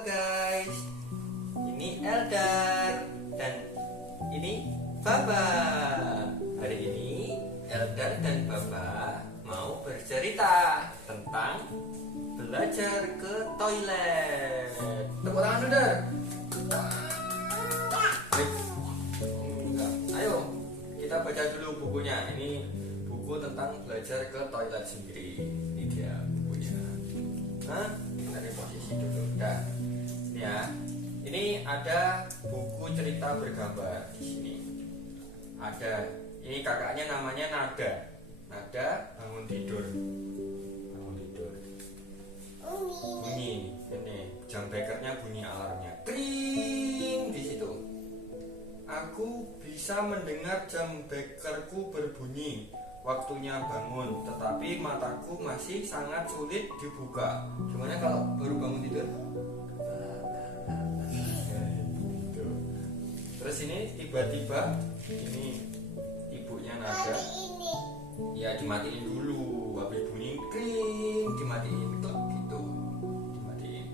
Halo guys, ini Eldar dan ini Baba. Hari ini Eldar dan Baba mau bercerita tentang belajar ke toilet. Tepuk tangan dulu, Dar. Ayo, kita baca dulu bukunya. Ini buku tentang belajar ke toilet sendiri. Ini dia bukunya. Dari posisi dulu. Nah, ini ya. Ini ada buku cerita bergambar di sini. Ada. Ini kakaknya namanya Nada. Nada bangun tidur. Bangun tidur. Bunyi. Ini jam bekernya bunyi alarmnya. Kring di situ. Aku bisa mendengar jam bekerku berbunyi. Waktunya bangun, tetapi mataku masih sangat sulit dibuka. Gimana kalau baru bangun tidur? Terus ini tiba-tiba ini ibunya Nada. Ya dimatiin dulu, habis bunyi kring, dimatiin tuh gitu. Dimatiin.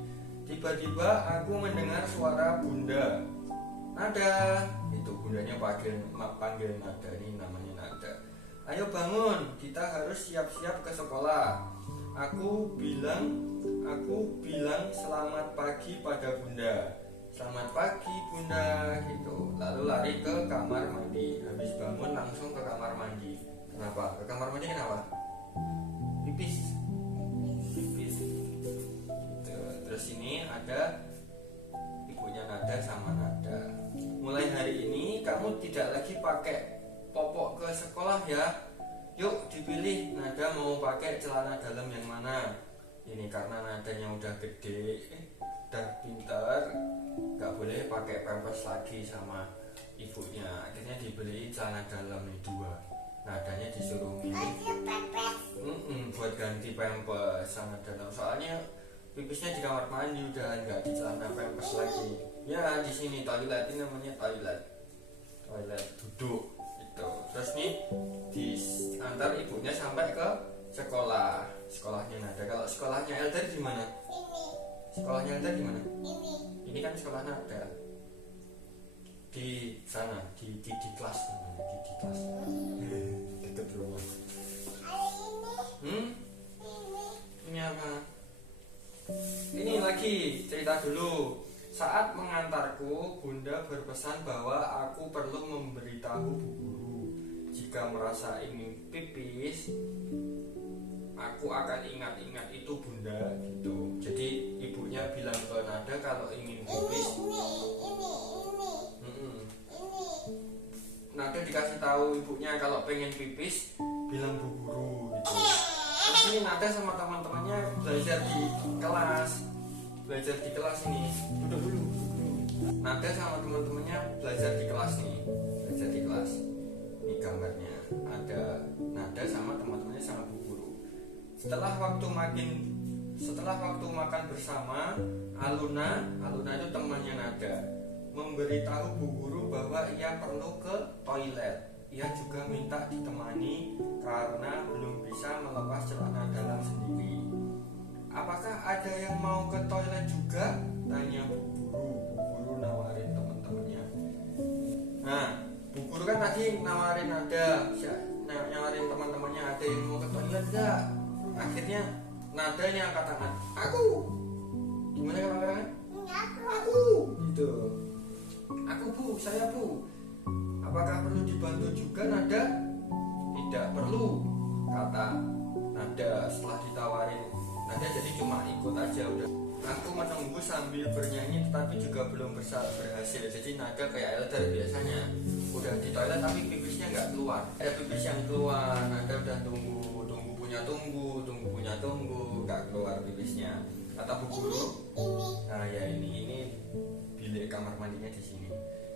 Tiba-tiba aku mendengar suara Bunda Nada. Itu bundanya panggil Nada, ini namanya Nada. Ayo bangun, kita harus siap-siap ke sekolah. Aku bilang selamat pagi pada Bunda. Selamat pagi Bunda gitu. Lalu lari ke kamar mandi. Habis bangun langsung ke kamar mandi. Kenapa? Ke kamar mandi kenapa? Pipis. Gitu. Terus ini ada ibunya Nada sama Nada. Mulai hari ini kamu tidak lagi pakai popok ke sekolah ya. Yuk dipilih, Nada mau pakai celana dalam yang mana. Ini karena Nadanya udah gede, udah pintar, gak boleh pakai pampers lagi sama ibunya. Akhirnya dibeli celana dalam nih 2. Nadanya disuruh milih buat ganti pampers celana dalam. Soalnya pipisnya di kamar mandi, udah nggak di celana pampers lagi. Ya di sini toilet, ini namanya toilet duduk. Terus nih diantar ibunya sampai ke sekolahnya Nada. Kalau sekolahnya Eldar di mana? Sekolahnya Eldar di mana? Ini kan sekolah Nada. Di sana, di kelas namanya, di kelas. Dekat rumah. Ini apa? Ini lagi cerita dulu. Saat mengantarku, Bunda berpesan bahwa aku perlu memberitahu Bu Guru. Jika merasa ingin pipis, aku akan ingat-ingat itu Bunda gitu. Jadi ibunya bilang ke Nada kalau ingin pipis. Nada dikasih tahu ibunya kalau pengen pipis, bilang Bu Guru gitu. Terus ini Nada sama teman-temannya belajar di kelas. Ini duduk dulu. Nada sama teman-temannya belajar di kelas nih. Ini gambarnya ada Nada sama teman-temannya sama Bu Guru. Setelah waktu makan bersama, Aluna itu temannya Nada, memberitahu Bu Guru bahwa ia perlu ke toilet. Ia juga minta ditemani karena belum bisa melepas celana dalam sendiri. Apakah ada yang mau ke toilet juga? Tanya Bu Guru nawarin teman-temannya. Nah, Bu Guru kan tadi nawarin nawarin teman-temannya, ada yang mau ke toilet enggak? Akhirnya Nada yang angkat tangan. Aku. Gimana kata-kata? Aku. Gitu. Aku Bu, saya Bu. Apakah perlu dibantu juga Nada? Tidak perlu, kata Nada setelah ditawarin. Nada jadi cuma ikut aja udah. Aku menunggu sambil bernyanyi tetapi juga belum berhasil. Jadi Nada kayak Eldar biasanya, udah di toilet tapi pipisnya nggak keluar. Ada pipis yang keluar, Nada udah tunggu nggak keluar pipisnya. Kata Bu Guru, nah ya ini bilik kamar mandinya di sini.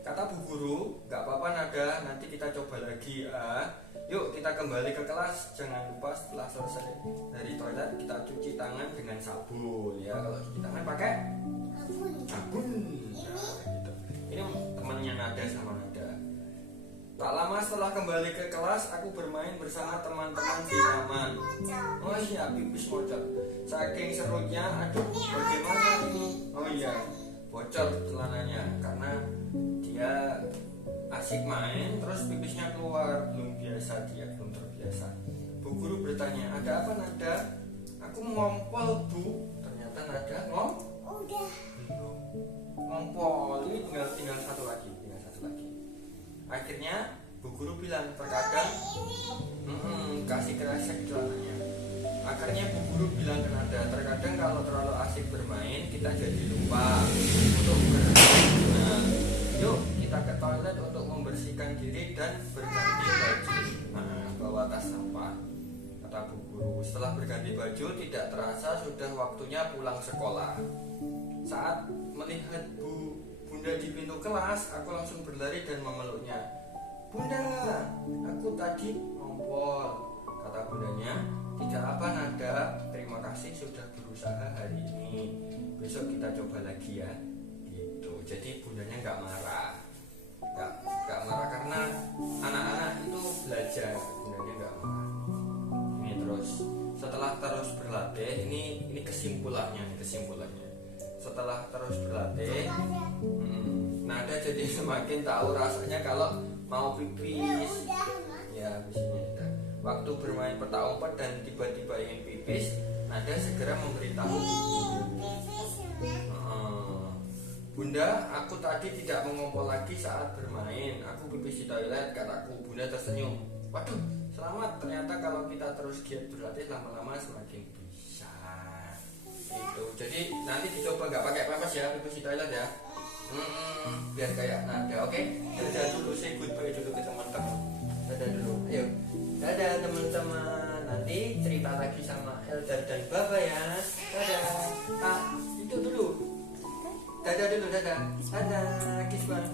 Kata Bu Guru, nggak apa-apa Nada, nanti kita coba lagi. Yuk kita kembali ke kelas. Jangan lupa setelah selesai dari toilet kita cuci tangan dengan sabun ya. Kalau cuci tangan pakai sabun. Nah, gitu. Ini temannya Nada sama Nada. Tak lama setelah kembali ke kelas, aku bermain bersama teman-teman di taman. Oh iya, pipis bocor. Saking serunya, aduh bagaimana ini? Oh iya, bocor celananya karena dia asik main terus pipisnya keluar. Belum biasa, dia belum terbiasa. Bu guru bertanya, ada apa Nada? Aku ngompol bu. Ternyata Nada Udah. belum ngompol. Ini tinggal satu lagi. Akhirnya bu guru bilang terkadang kasih kresek celananya. Akhirnya bu guru bilang ke Nada, terkadang kalau terlalu asik bermain kita jadi lupa untuk bermain. Yuk kita ke toilet untuk membersihkan diri dan berganti baju. Bawa tas sampah, kata bu guru. Setelah berganti baju tidak terasa sudah waktunya pulang sekolah. Saat melihat Bunda di pintu kelas, aku langsung berlari dan memeluknya. Bunda, aku tadi ngompol, kata bundanya. Tidak apa Nada, terima kasih sudah berusaha hari ini. Besok kita coba lagi ya. Gitu. Jadi bundanya nggak marah, nggak marah karena anak-anak itu belajar. Bundanya nggak marah. Ini terus, setelah terus berlatih, ini kesimpulannya. Setelah terus berlatih, Nada jadi semakin tahu rasanya kalau mau pipis. Ya, habisnya itu. Waktu bermain petak umpet dan tiba-tiba ingin pipis, Nada segera memberitahu Bunda, aku tadi tidak mengompol lagi saat bermain. Aku pipis di toilet, kataku. Bunda tersenyum. Waduh, selamat. Ternyata kalau kita terus giat berlatih, lama-lama semakin bisa. Itu. Jadi nanti dicoba nggak pakai pempes ya, pipis di toilet ya. Biar kayak Nada, oke? Dadah dulu, say goodbye dulu ke teman-teman. Dadah dulu, ayo. Dadah teman-teman. Nanti cerita lagi sama Eldar dan Baba ya. Dadah. Itu dulu. Dadah dulu, dadah. Dadah, kiss bang.